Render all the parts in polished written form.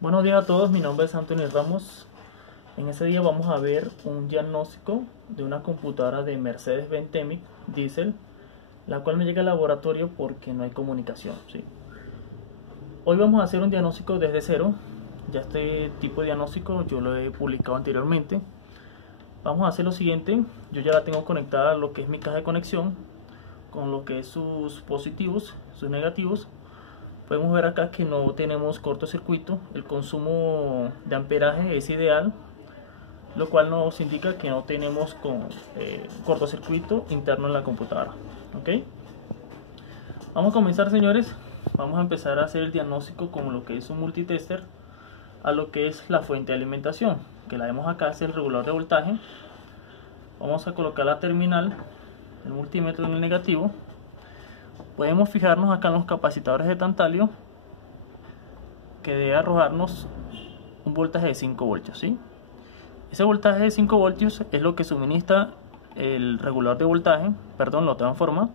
Buenos días a todos, mi nombre es Antonio Ramos. En este día vamos a ver un diagnóstico de una computadora de Mercedes-Benz Temic Diesel, la cual me llega al laboratorio porque no hay comunicación, ¿sí? Hoy vamos a hacer un diagnóstico desde cero. Ya este tipo de diagnóstico yo lo he publicado anteriormente. Vamos a hacer lo siguiente: yo ya la tengo conectada a lo que es mi caja de conexión, con lo que es sus positivos, sus negativos. Podemos ver acá que no tenemos cortocircuito, el consumo de amperaje es ideal, lo cual nos indica que no tenemos cortocircuito interno en la computadora. ¿Ok? Vamos a comenzar, señores. Vamos a empezar a hacer el diagnóstico con lo que es un multitester a lo que es la fuente de alimentación, que la vemos acá, es el regulador de voltaje. Vamos a colocar la terminal, el multímetro en el negativo. Podemos fijarnos acá en los capacitadores de tantalio, que debe arrojarnos un voltaje de 5 voltios, ¿sí? Ese voltaje de 5 voltios es lo que suministra el regulador de voltaje, perdón, lo transforma.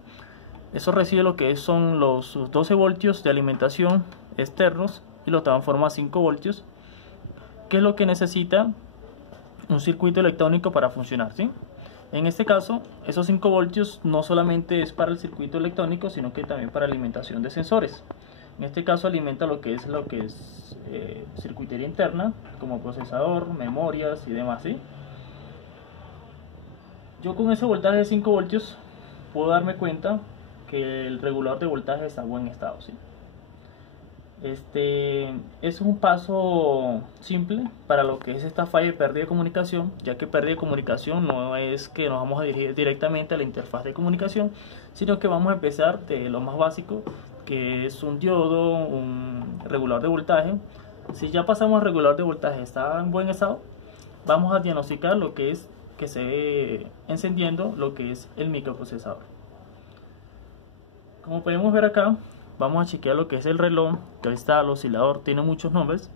Eso recibe lo que son los 12 voltios de alimentación externos y lo transforma a 5 voltios, que es lo que necesita un circuito electrónico para funcionar, ¿sí? En este caso, esos 5 voltios no solamente es para el circuito electrónico, sino que también para alimentación de sensores. En este caso alimenta lo que es circuitería interna, como procesador, memorias y demás, ¿sí? Yo con ese voltaje de 5 voltios puedo darme cuenta que el regulador de voltaje está en buen estado, ¿sí? Es un paso simple para lo que es esta falla de pérdida de comunicación, ya que pérdida de comunicación no es que nos vamos a dirigir directamente a la interfaz de comunicación, sino que vamos a empezar de lo más básico, que es un diodo, un regulador de voltaje. Si ya pasamos al regulador de voltaje, está en buen estado, vamos a diagnosticar lo que es que se ve encendiendo lo que es el microprocesador. Como podemos ver acá, vamos a chequear lo que es el reloj, que está el oscilador, tiene muchos nombres.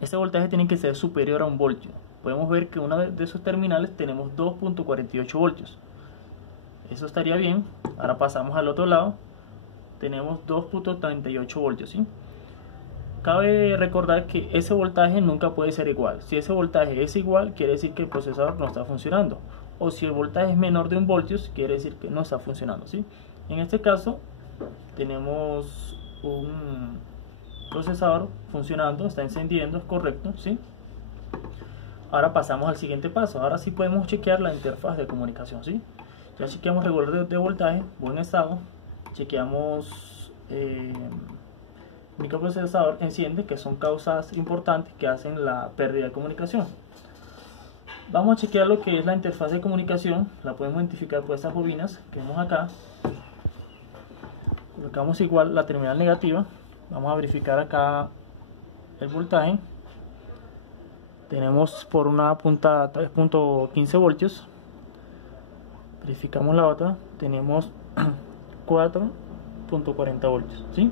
Este voltaje tiene que ser superior a 1 voltio. Podemos ver que una de esos terminales tenemos 2.48 voltios. Eso estaría bien. Ahora pasamos al otro lado. Tenemos 2.38 voltios, ¿sí? Cabe recordar que ese voltaje nunca puede ser igual. Si ese voltaje es igual, quiere decir que el procesador no está funcionando. O si el voltaje es menor de 1 voltio, quiere decir que no está funcionando, ¿sí? En este caso, tenemos un procesador funcionando, está encendiendo, es correcto, ¿sí? Ahora pasamos al siguiente paso. Ahora sí podemos chequear la interfaz de comunicación, ¿sí? Ya chequeamos regulador de voltaje, buen estado. Chequeamos microprocesador, enciende, que son causas importantes que hacen la pérdida de comunicación. Vamos a chequear lo que es la interfaz de comunicación. La podemos identificar por estas bobinas que vemos acá. Colocamos igual la terminal negativa. Vamos a verificar acá el voltaje. Tenemos por una punta 3.15 voltios. Verificamos la otra. Tenemos 4.40 voltios, ¿sí?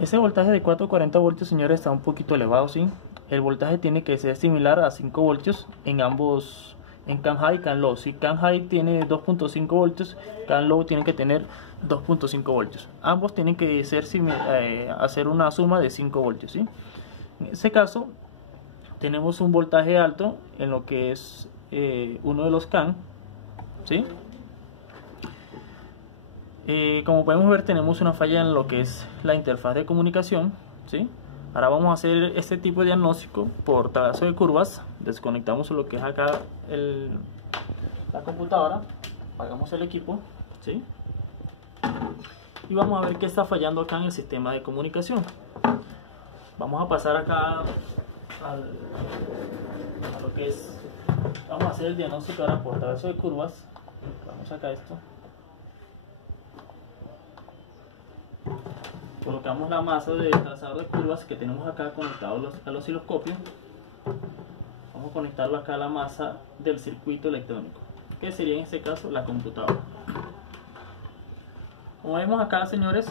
Ese voltaje de 4.40 voltios, señores, está un poquito elevado, ¿sí? El voltaje tiene que ser similar a 5 voltios en ambos, en CAN high y CAN low. Si CAN high tiene 2.5 voltios, CAN low tiene que tener 2.5 voltios. Ambos tienen que ser hacer una suma de 5 voltios, ¿sí? En ese caso, tenemos un voltaje alto en lo que es uno de los CAN, ¿sí? Como podemos ver, tenemos una falla en lo que es la interfaz de comunicación, ¿sí? Ahora vamos a hacer este tipo de diagnóstico por trazo de curvas. Desconectamos lo que es acá la computadora, apagamos el equipo, ¿sí? Y vamos a ver qué está fallando acá en el sistema de comunicación. Vamos a pasar acá a lo que es, vamos a hacer el diagnóstico ahora por trazo de curvas. Vamos acá esto. Colocamos la masa de trazador de curvas que tenemos acá conectado al osciloscopio. Vamos a conectarlo acá a la masa del circuito electrónico, que sería en este caso la computadora. Como vemos acá, señores,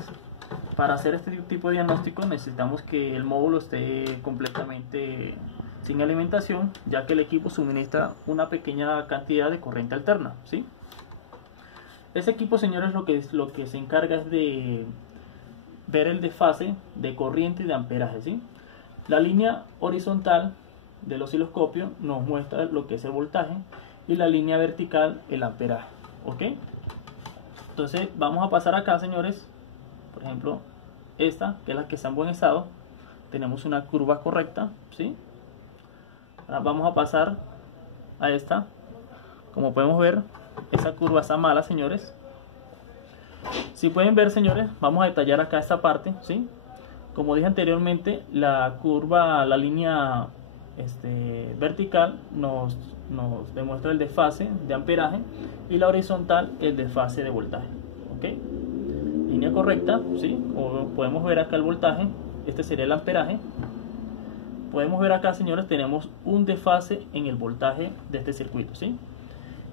para hacer este tipo de diagnóstico necesitamos que el módulo esté completamente sin alimentación, ya que el equipo suministra una pequeña cantidad de corriente alterna, ¿sí? Ese equipo, señores, lo que se encarga es de ver el desfase de corriente y de amperaje, ¿sí? La línea horizontal del osciloscopio nos muestra lo que es el voltaje y la línea vertical el amperaje. ¿Ok? Entonces vamos a pasar acá, señores. Por ejemplo, esta, que es la que está en buen estado, tenemos una curva correcta, ¿sí? Ahora vamos a pasar a esta. Como podemos ver, esa curva está mala, señores. Si pueden ver, señores, vamos a detallar acá esta parte, ¿sí? Como dije anteriormente, la curva, la línea vertical nos demuestra el desfase de amperaje y la horizontal el desfase de voltaje. ¿Ok? Línea correcta, ¿sí? Como podemos ver acá el voltaje, este sería el amperaje. Podemos ver acá, señores, tenemos un desfase en el voltaje de este circuito, ¿sí?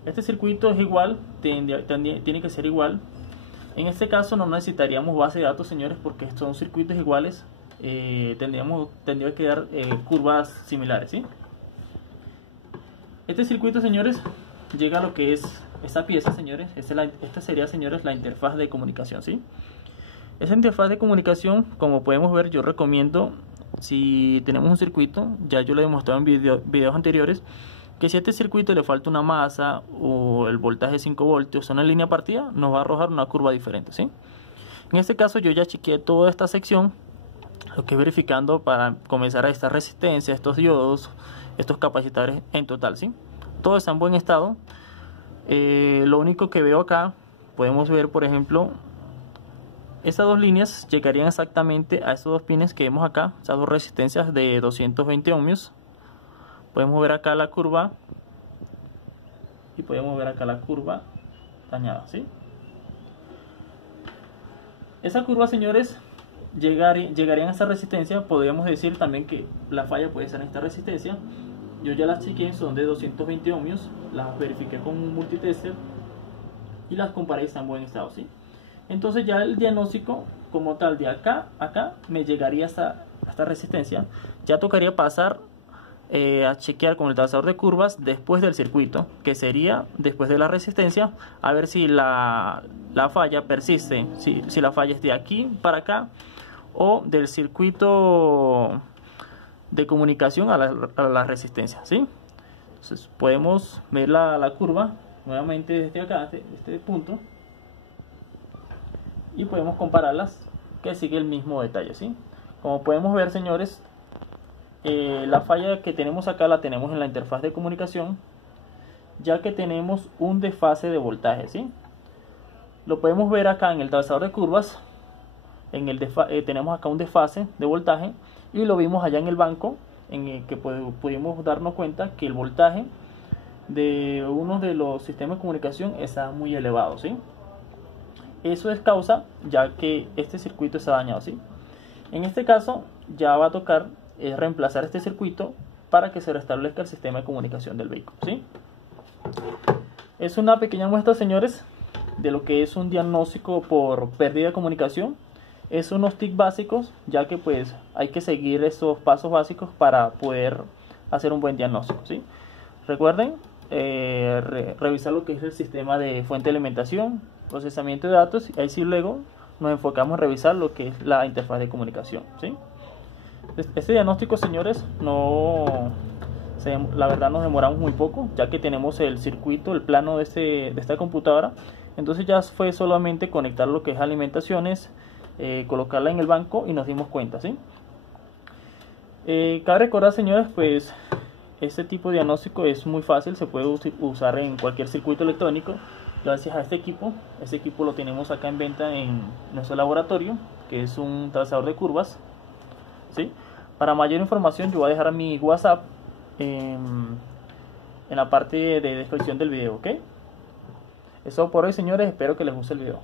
Este circuito es igual, tiene que ser igual. En este caso no necesitaríamos base de datos, señores, porque son circuitos iguales. Tendría que dar curvas similares, ¿sí? Este circuito, señores, llega a lo que es esta pieza, señores. Esta sería, señores, la interfaz de comunicación, ¿sí? Esa interfaz de comunicación, como podemos ver, yo recomiendo, si tenemos un circuito, ya yo lo he demostrado en videos anteriores, que si a este circuito le falta una masa o el voltaje 5 voltios o una línea partida, nos va a arrojar una curva diferente, ¿sí? En este caso yo ya chequeé toda esta sección, lo que verificando para comenzar a esta resistencia, estos diodos, estos capacitores en total, ¿sí? Todo está en buen estado. Lo único que veo acá, podemos ver, por ejemplo, estas dos líneas llegarían exactamente a estos dos pines que vemos acá, esas dos resistencias de 220 ohmios. Podemos ver acá la curva y podemos ver acá la curva dañada, ¿sí? Esa curva, señores, llegarían a esta resistencia. Podríamos decir también que la falla puede ser en esta resistencia. Yo ya las chequeé, son de 220 ohmios, las verifiqué con un multitester y las comparé y están en buen estado, ¿sí? Entonces ya el diagnóstico como tal de acá a acá me llegaría hasta esta resistencia. Ya tocaría pasar a chequear con el trazador de curvas después del circuito, que sería después de la resistencia, a ver si la falla persiste, si la falla es de aquí para acá o del circuito de comunicación a la resistencia, ¿sí? Entonces podemos ver la curva nuevamente desde acá, este punto, y podemos compararlas, que sigue el mismo detalle, ¿sí? Como podemos ver, señores, la falla que tenemos acá la tenemos en la interfaz de comunicación, ya que tenemos un desfase de voltaje, ¿sí? Lo podemos ver acá en el trazador de curvas. Tenemos acá un desfase de voltaje y lo vimos allá en el banco, en el que pudimos darnos cuenta que el voltaje de uno de los sistemas de comunicación está muy elevado, ¿sí? Eso es causa ya que este circuito está dañado, ¿sí? En este caso ya va a tocar reemplazar este circuito para que se restablezca el sistema de comunicación del vehículo, ¿sí? Es una pequeña muestra, señores, de lo que es un diagnóstico por pérdida de comunicación. Es unos tips básicos, ya que pues hay que seguir esos pasos básicos para poder hacer un buen diagnóstico, ¿sí? Recuerden revisar lo que es el sistema de fuente de alimentación, procesamiento de datos, y ahí sí luego nos enfocamos en revisar lo que es la interfaz de comunicación, ¿sí? Este diagnóstico, señores, la verdad nos demoramos muy poco, ya que tenemos el circuito, el plano de esta computadora. Entonces ya fue solamente conectar lo que es alimentaciones, colocarla en el banco y nos dimos cuenta, ¿sí? Cabe recordar, señores, pues este tipo de diagnóstico es muy fácil, se puede usar en cualquier circuito electrónico. Gracias a este equipo lo tenemos acá en venta en nuestro laboratorio, que es un trazador de curvas, ¿sí? Para mayor información yo voy a dejar mi WhatsApp en la parte de descripción del video, ¿ok? Eso por hoy, señores, espero que les guste el video.